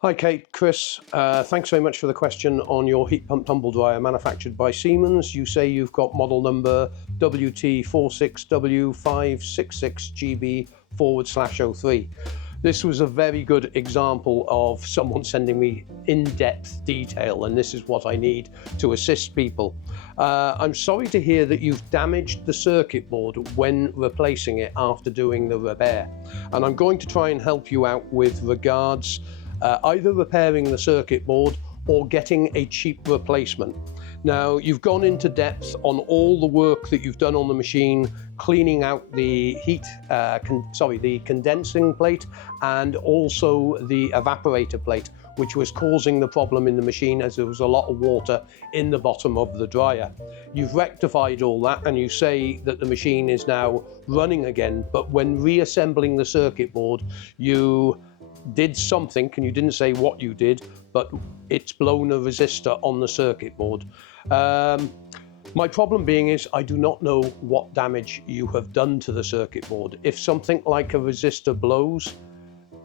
Hi Kate, Chris, thanks very much for the question on your heat pump tumble dryer manufactured by Siemens. You say you've got model number WT46W566GB03. This was a very good example of someone sending me in-depth detail, and this is what I need to assist people. I'm sorry to hear that you've damaged the circuit board when replacing it after doing the repair, and I'm going to try and help you out with regards either repairing the circuit board or getting a cheap replacement. Now, you've gone into depth on all the work that you've done on the machine, cleaning out the the condensing plate and also the evaporator plate, which was causing the problem in the machine as there was a lot of water in the bottom of the dryer. You've rectified all that and you say that the machine is now running again, but when reassembling the circuit board, you did something, and you didn't say what you did, but it's blown a resistor on the circuit board. My problem being is I do not know what damage you have done to the circuit board. If something like a resistor blows,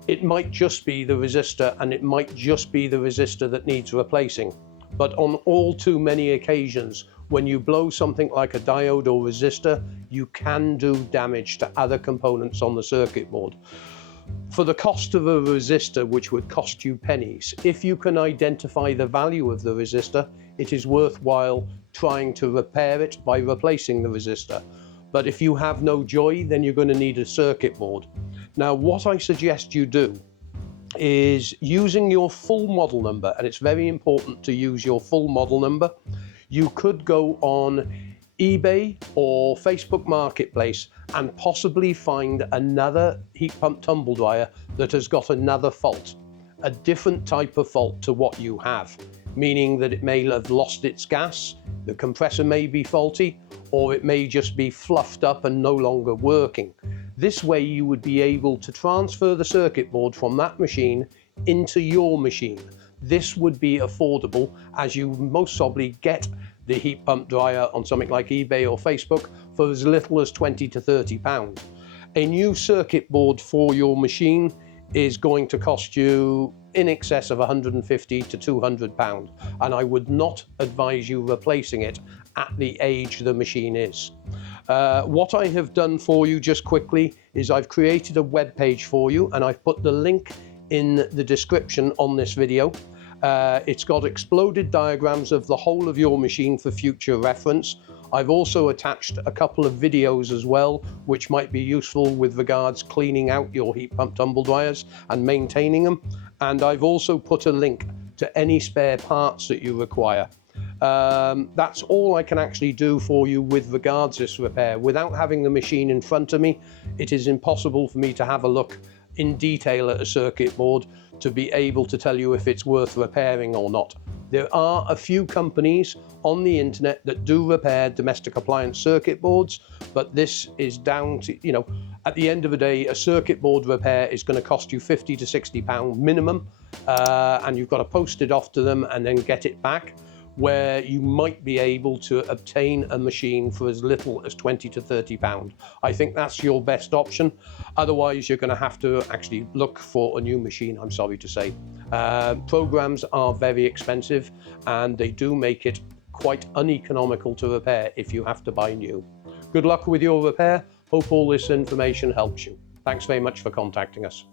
it might just be the resistor, and it might just be the resistor that needs replacing. But on all too many occasions, when you blow something like a diode or resistor, you can do damage to other components on the circuit board. For the cost of a resistor, which would cost you pennies, if you can identify the value of the resistor, it is worthwhile trying to repair it by replacing the resistor. But if you have no joy, then you're going to need a circuit board. Now, what I suggest you do is using your full model number, and it's very important to use your full model number. You could go on eBay or Facebook Marketplace and possibly find another heat pump tumble dryer that has got another fault, a different type of fault to what you have, meaning that it may have lost its gas, the compressor may be faulty, or it may just be fluffed up and no longer working. This way you would be able to transfer the circuit board from that machine into your machine. This would be affordable, as you most probably get the heat pump dryer on something like eBay or Facebook for as little as 20 to 30 pounds. A new circuit board for your machine is going to cost you in excess of 150 to 200 pounds, and I would not advise you replacing it at the age the machine is. What I have done for you just quickly is I've created a web page for you, and I've put the link in the description on this video. It's got exploded diagrams of the whole of your machine for future reference. I've also attached a couple of videos as well, which might be useful with regards cleaning out your heat pump tumble dryers and maintaining them. And I've also put a link to any spare parts that you require. That's all I can actually do for you with regards to this repair. Without having the machine in front of me, it is impossible for me to have a look in detail at a circuit board to be able to tell you if it's worth repairing or not. There are a few companies on the internet that do repair domestic appliance circuit boards, but this is down to, at the end of the day, a circuit board repair is going to cost you 50 to 60 pound minimum, and you've got to post it off to them and then get it back, where you might be able to obtain a machine for as little as 20 to 30 pounds. I think that's your best option. Otherwise, you're going to have to actually look for a new machine, I'm sorry to say. Programs are very expensive, and they do make it quite uneconomical to repair if you have to buy new. Good luck with your repair. Hope all this information helps you. Thanks very much for contacting us.